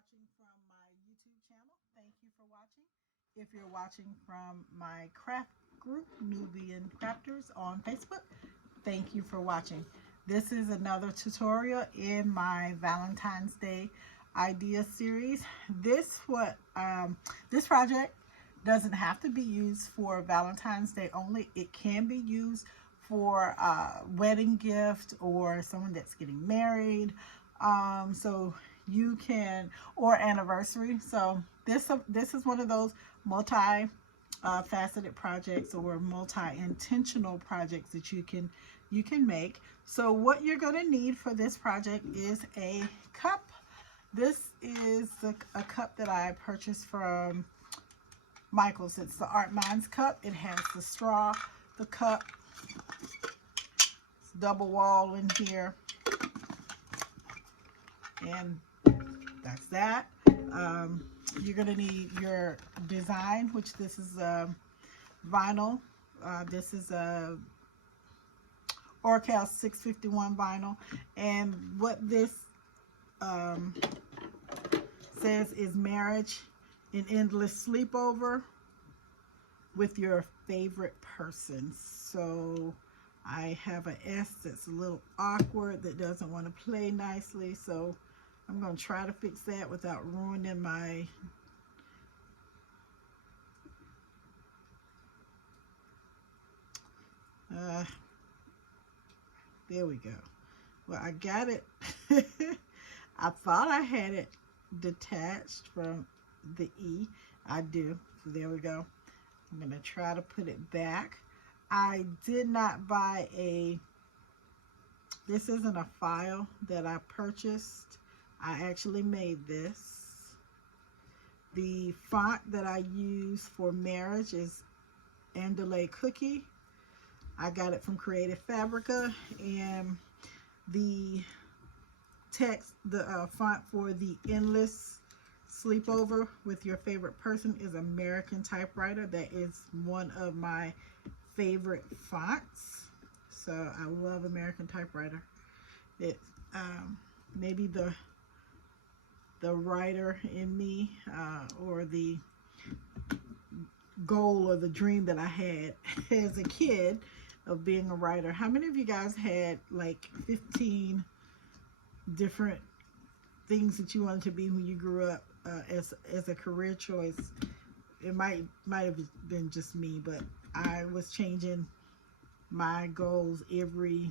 watching from my YouTube channel, thank you for watching. If you're watching from my craft group, Nubian Crafters on Facebook, thank you for watching. This is another tutorial in my Valentine's Day idea series. This project doesn't have to be used for Valentine's Day only. It can be used for a wedding gift or someone that's getting married. So you can, or anniversary. So this is one of those multi faceted projects or multi-intentional projects that you can make. So what you're going to need for this project is a cup. This is a cup that I purchased from Michael's. It's the Art Minds cup. It has the straw, the cup, it's double wall in here, and that's that. You're going to need your design, which this is vinyl. This is a Orcal 651 vinyl, and what this says is marriage, an endless sleepover with your favorite person. So I have an S that's a little awkward, that doesn't want to play nicely, so I'm going to try to fix that without ruining my there we go. Well, I got it. I thought I had it detached from the E. I do. So there we go. I'm going to try to put it back. I did not buy this isn't a file that I purchased. I actually made this. The font that I use for marriage is Andalay Cookie. I got it from Creative Fabrica, and the text, the font for the endless sleepover with your favorite person is American Typewriter. That is one of my favorite fonts. So I love American Typewriter. It maybe the writer in me, or the goal or the dream that I had as a kid of being a writer. How many of you guys had like 15 different things that you wanted to be when you grew up, as a career choice? It might have been just me, but I was changing my goals every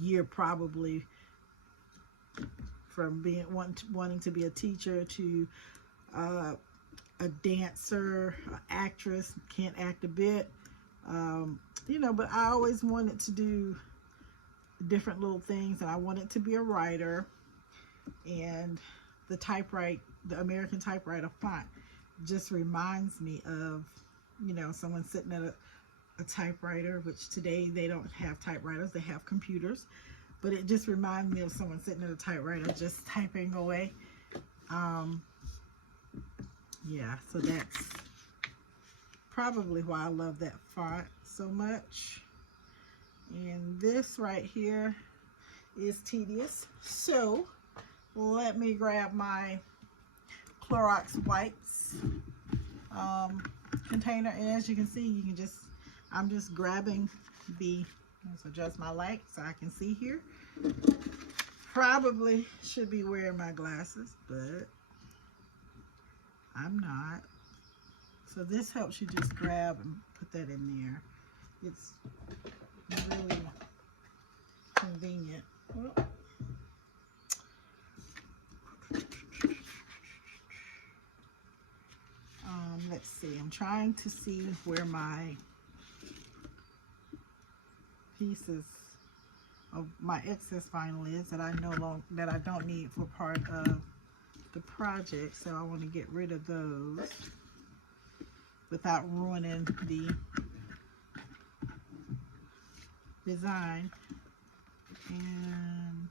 year, probably, from wanting to be a teacher to a dancer, an actress. Can't act a bit, you know, but I always wanted to do different little things, and I wanted to be a writer. And the American Typewriter font just reminds me of, you know, someone sitting at a typewriter, which today they don't have typewriters, they have computers, but it just reminds me of someone sitting at a typewriter just typing away. Yeah, so that's probably why I love that font so much. And this right here is tedious, so let me grab my Clorox wipes container, and as you can see, I'm just grabbing let's adjust my light so I can see here. Probably should be wearing my glasses, but I'm not. So this helps you just grab and put that in there. It's really convenient. Let's see. I'm trying to see where my pieces of my excess vinyl is that I don't need for part of the project. So I want to get rid of those without ruining the design. And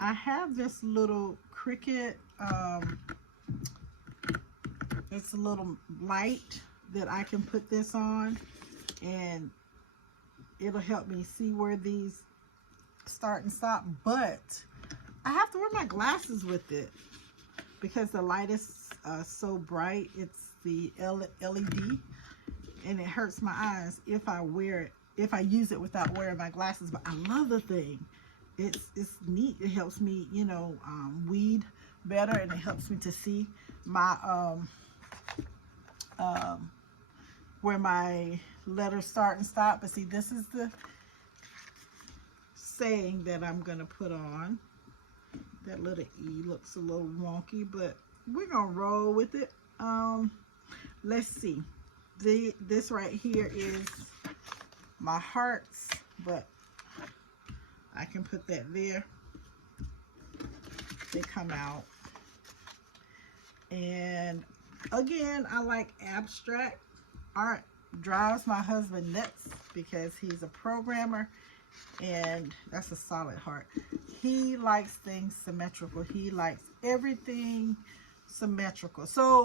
I have this little Cricut, it's a little light that I can put this on, and it'll help me see where these start and stop. But I have to wear my glasses with it because the light is so bright. It's the LED, and it hurts my eyes if I wear it, if I use it without wearing my glasses. But I love the thing. It's neat. It helps me, you know, weed better, and it helps me to see my where my letters start and stop. But see, this is the saying that I'm gonna put on. That little E looks a little wonky, but we're gonna roll with it. Let's see. This right here is my hearts, but I can put that there. They come out. And again, I like abstract art. Drives my husband nuts because he's a programmer, and that's a solid heart. He likes things symmetrical. He likes everything symmetrical. So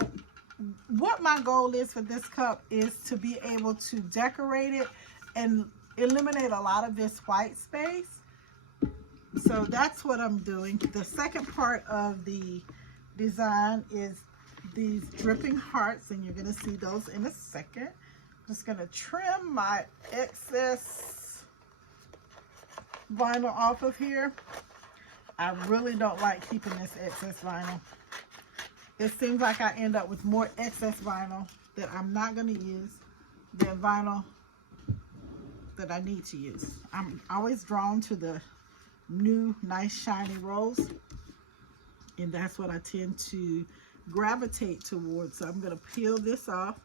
what my goal is for this cup is to be able to decorate it and eliminate a lot of this white space. So that's what I'm doing. The second part of the design is these dripping hearts, and you're going to see those in a second. Just going to trim my excess vinyl off of here. I really don't like keeping this excess vinyl. It seems like I end up with more excess vinyl that I'm not going to use than vinyl that I need to use. I'm always drawn to the new, nice, shiny rolls, and that's what I tend to gravitate towards. So I'm going to peel this off.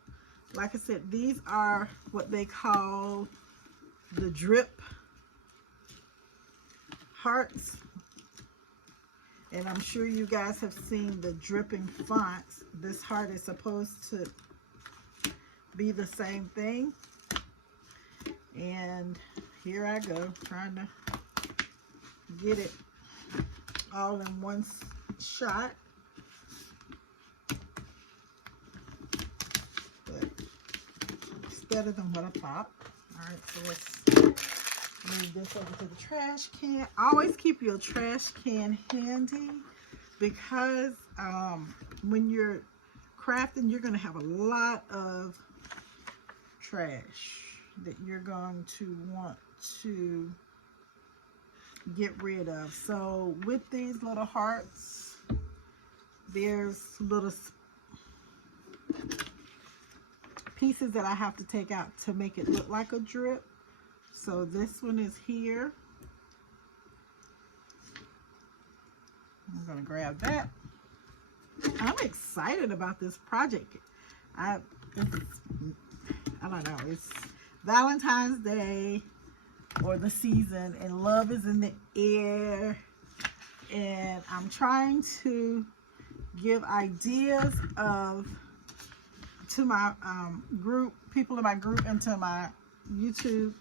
Like I said, these are what they call the drip hearts. And I'm sure you guys have seen the dripping fonts. This heart is supposed to be the same thing. And here I go, trying to get it all in one shot. But it's better than what I thought. All right, so let's move this over to the trash can. Always keep your trash can handy, because when you're crafting, you're going to have a lot of trash that you're going to want to get rid of. So with these little hearts, there's little pieces that I have to take out to make it look like a drip. So this one is here. I'm going to grab that. I'm excited about this project. I don't know, it's Valentine's Day, or the season, and love is in the air, and I'm trying to give ideas to my group, people in my group, and to my YouTube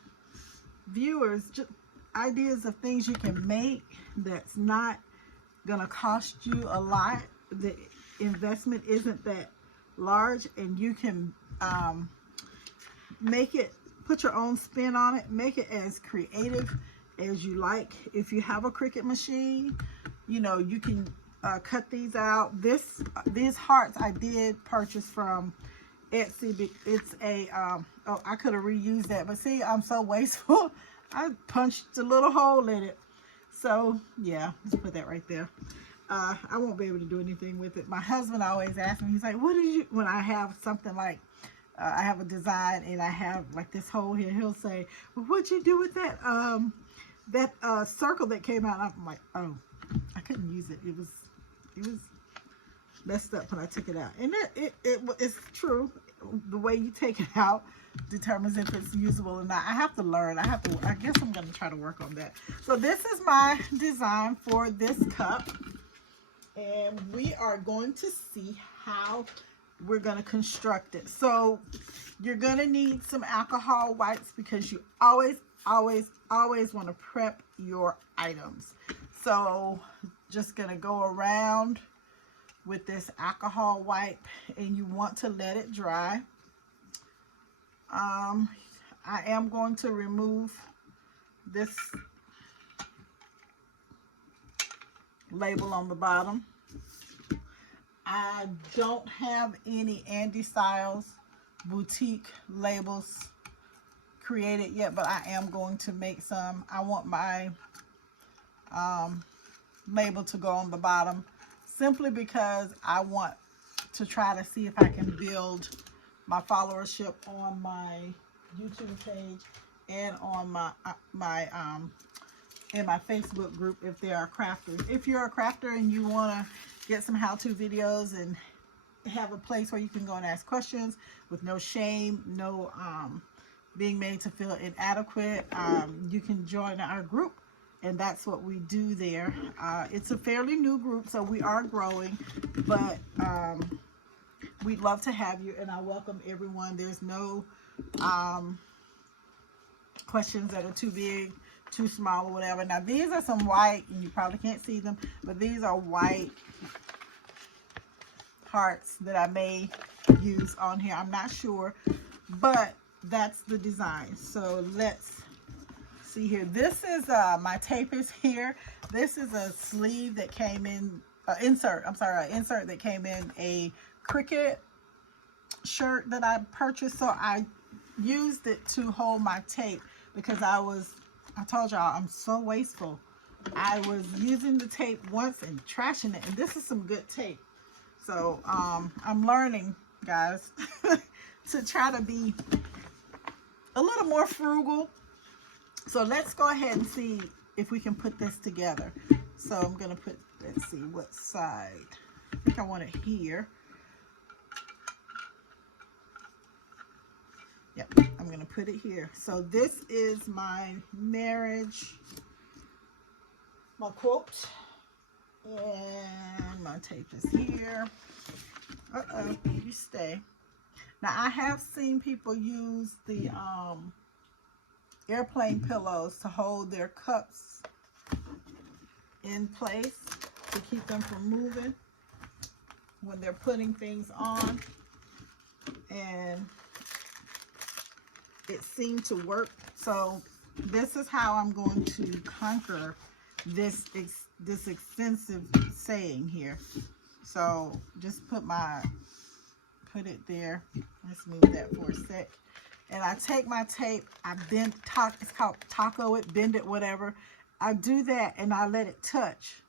viewers, just ideas of things you can make that's not gonna cost you a lot. The investment isn't that large, and you can make it, put your own spin on it, make it as creative as you like. If you have a Cricut machine, you know, you can cut these out. These hearts I did purchase from Etsy. It's a oh, I could have reused that, but see, I'm so wasteful. I punched a little hole in it. So yeah, let's put that right there. I won't be able to do anything with it. My husband always asks me, he's like, what did you, when I have something like I have a design and I have like this hole here, he'll say, well, what'd you do with that circle that came out? I'm like, oh, I couldn't use it. It was messed up when I took it out. And it's true. The way you take it out determines if it's usable or not. I have to learn. I guess I'm going to try to work on that. So this is my design for this cup. And we are going to see how we're going to construct it. So you're going to need some alcohol wipes, because you always want to prep your items. So just going to go around with this alcohol wipe, and you want to let it dry. I am going to remove this label on the bottom. I don't have any Andy Styles boutique labels created yet, but I am going to make some. I want my label to go on the bottom simply because I want to try to see if I can build my followership on my YouTube page and on my in my Facebook group if there are crafters. If you're a crafter and you want to get some how-to videos and have a place where you can go and ask questions with no shame, no being made to feel inadequate, you can join our group, and that's what we do there. It's a fairly new group, so we are growing, but we'd love to have you, and I welcome everyone. There's no questions that are too big, too small, or whatever. Now, these are some white, and you probably can't see them, but these are white hearts that I may use on here. I'm not sure, but that's the design. So let's see here. This is my tape is here. This is a sleeve that came in insert that came in a Cricut shirt that I purchased. So I used it to hold my tape because I told y'all I'm so wasteful. I was using the tape once and trashing it, and this is some good tape. So I'm learning, guys, to try to be a little more frugal. So let's go ahead and see if we can put this together. So I'm gonna put, let's see what side. I think I want it here. Yep, I'm gonna put it here. So this is my marriage, my quote, and my tape is here. Uh-oh, you stay. Now I have seen people use the airplane pillows to hold their cups in place to keep them from moving when they're putting things on, and it seemed to work. So this is how I'm going to conquer this extensive saying here. So just put it there. Let's move that for a sec. And I take my tape, I bend, it's called taco it, bend it, whatever. I do that and I let it touch.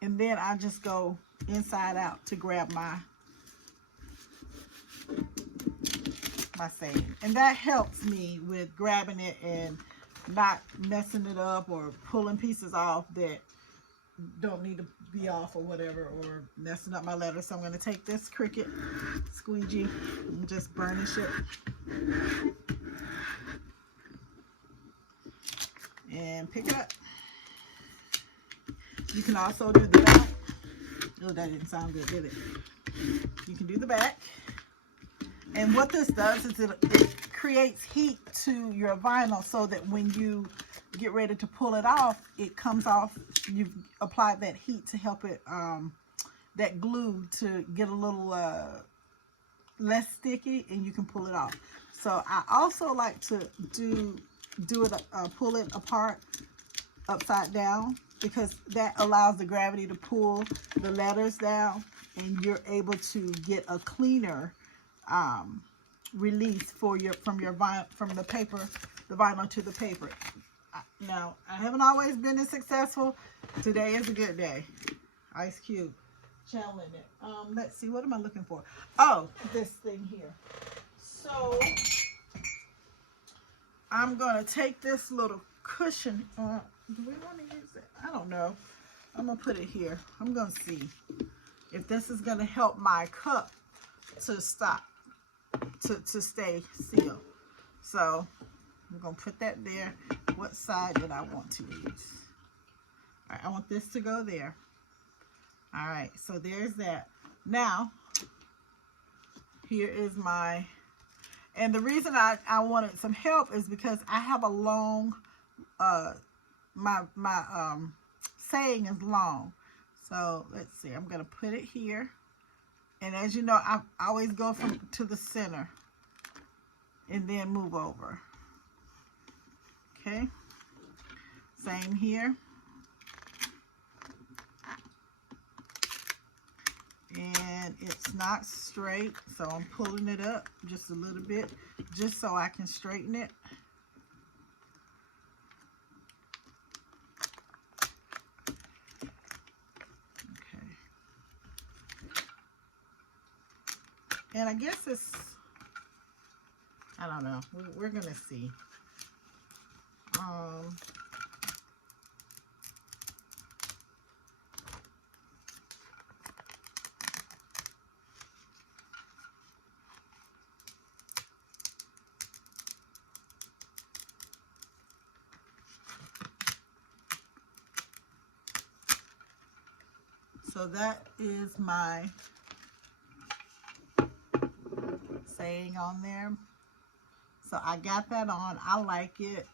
And then I just go inside out to grab my saying. And that helps me with grabbing it and not messing it up or pulling pieces off that don't need to be off or whatever, or messing up my letters. So I'm going to take this Cricut squeegee and just burnish it and pick it up. You can also do the back. Oh, that didn't sound good, did it? You can do the back. And what this does is it creates heat to your vinyl so that when you get ready to pull it off, it comes off. You've applied that heat to help it, that glue to get a little less sticky, and you can pull it off. So I also like to pull it apart upside down, because that allows the gravity to pull the letters down, and you're able to get a cleaner release from the paper, the vinyl to the paper. Now, I haven't always been as successful. Today is a good day. Ice Cube, channeling it. Let's see, what am I looking for? Oh, this thing here. So I'm gonna take this little cushion. Do we want to use it? I don't know. I'm gonna put it here. I'm gonna see if this is gonna help my cup to stop, to stay sealed. So I'm gonna put that there. What side did I want to use? All right, I want this to go there. All right, so there's that. Now, here is my, and the reason I wanted some help is because I have a long, my saying is long. So let's see, I'm gonna put it here. And as you know, I always go to the center and then move over. Okay, same here. and it's not straight, so I'm pulling it up just a little bit just so I can straighten it. Okay. And I guess it's, I don't know, we're gonna see. So that is my saying on there. So I got that on. I like it.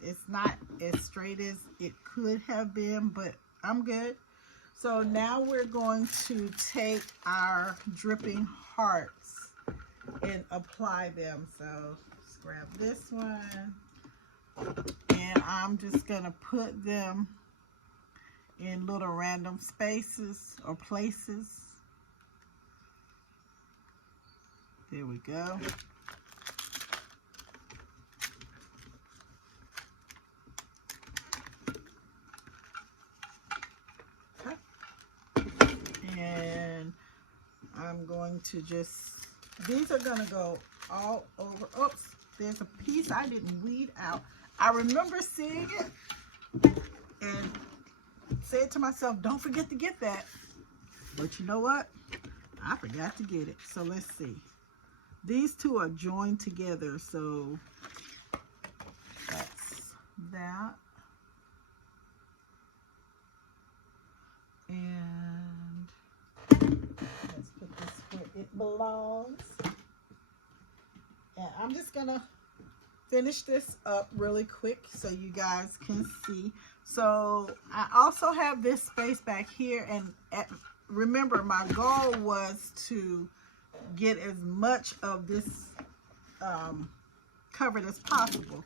It's not as straight as it could have been, but I'm good. So now we're going to take our dripping hearts and apply them. So let's grab this one, and I'm just gonna put them in little random spaces or places. There we go. Okay. And I'm going to just, these are gonna go all over. Oops, there's a piece I didn't weed out. I remember seeing it and said to myself, don't forget to get that. But you know what? I forgot to get it. So let's see. These two are joined together, so that's that. And let's put this where it belongs. And I'm just gonna finish this up really quick so you guys can see. So I also have this space back here, and remember my goal was to get as much of this covered as possible.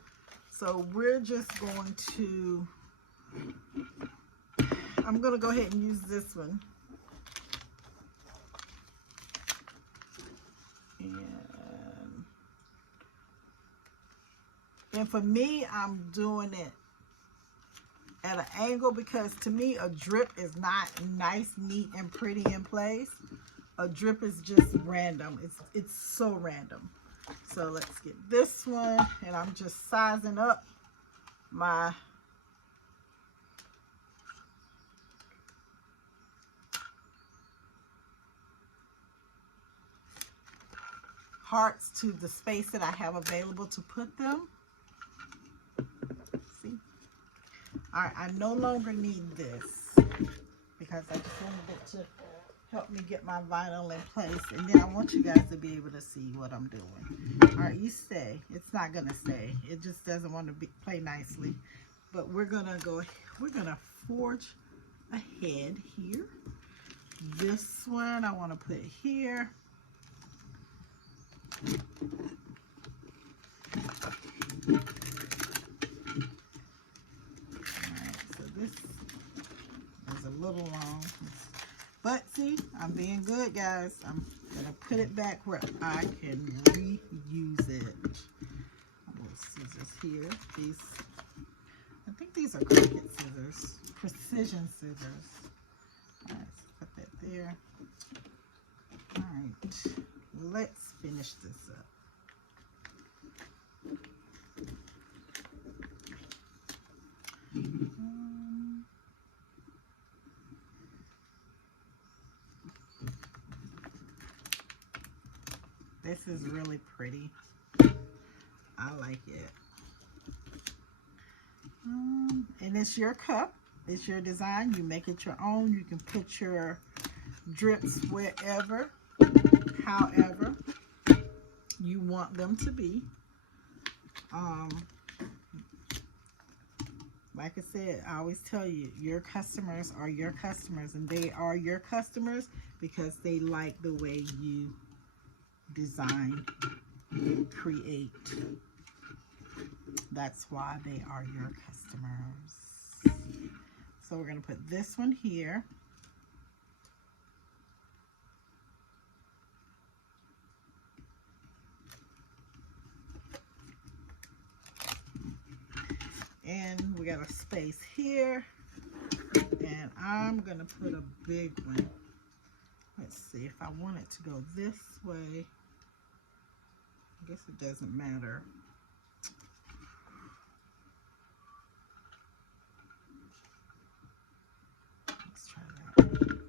So we're just going to, I'm going to go ahead and use this one. And for me, I'm doing it at an angle because to me a drip is not nice, neat, and pretty in place. A drip is just random. It's so random. So let's get this one, and I'm just sizing up my hearts to the space that I have available to put them. See? All right, I no longer need this because I just wanted it to help me get my vinyl in place, and then I want you guys to be able to see what I'm doing. All right, you stay. It's not gonna stay. It just doesn't want to play nicely. But we're gonna forge ahead here. This one I want to put here. Alright, so this is a little long. But see, I'm being good, guys. I'm gonna put it back where I can reuse it. Little scissors here. These, I think these are Cricut scissors, precision scissors. All right, so put that there. All right, let's finish this up. This is really pretty. I like it. And it's your cup. It's your design. You make it your own. You can put your drips wherever, however you want them to be. Like I said, I always tell you, your customers are your customers, and they are your customers because they like the way you design, create. That's why they are your customers. So we're going to put this one here. And we got a space here, and I'm gonna put a big one. Let's see if I want it to go this way. I guess it doesn't matter. Let's try that.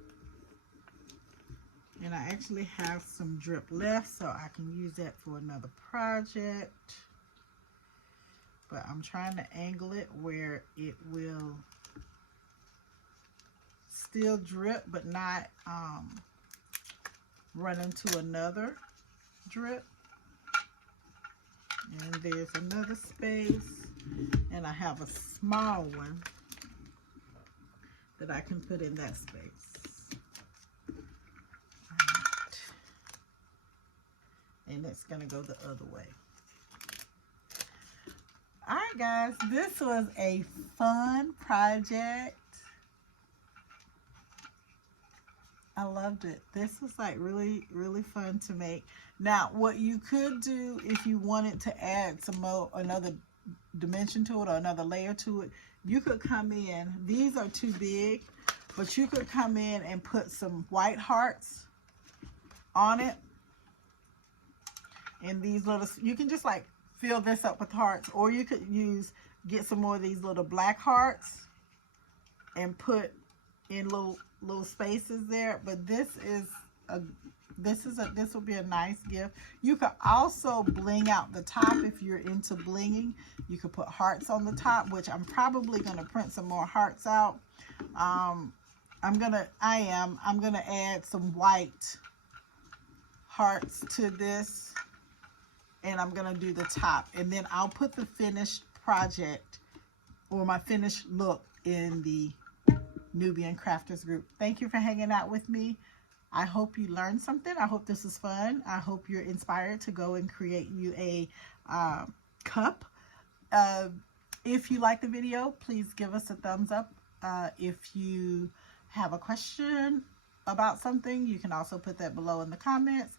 And I actually have some drip left, so I can use that for another project. But I'm trying to angle it where it will still drip, but not run into another drip. And there's another space, and I have a small one that I can put in that space. Right. And it's gonna go the other way. All right, guys, this was a fun project. I loved it. This was like really, really fun to make. Now, what you could do if you wanted to add some more, another dimension to it or another layer to it, you could come in. These are too big, but you could come in and put some white hearts on it. And these little, you can just like fill this up with hearts, or you could get some more of these little black hearts and put in little spaces there. But this will be a nice gift. You could also bling out the top if you're into blinging. You could put hearts on the top, which I'm probably gonna print some more hearts out. I'm gonna add some white hearts to this, and I'm gonna do the top, and then I'll put the finished project or my finished look in the Nubian Crafters group. Thank you for hanging out with me. I hope you learned something. I hope this is fun. I hope you're inspired to go and create you a cup. If you like the video, please give us a thumbs up. If you have a question about something, you can also put that below in the comments.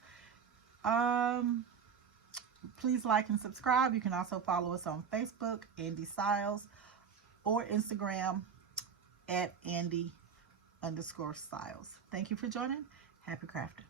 Please like and subscribe. You can also follow us on Facebook, Andy Styles, or Instagram at Andy_Styles. Thank you for joining. Happy crafting.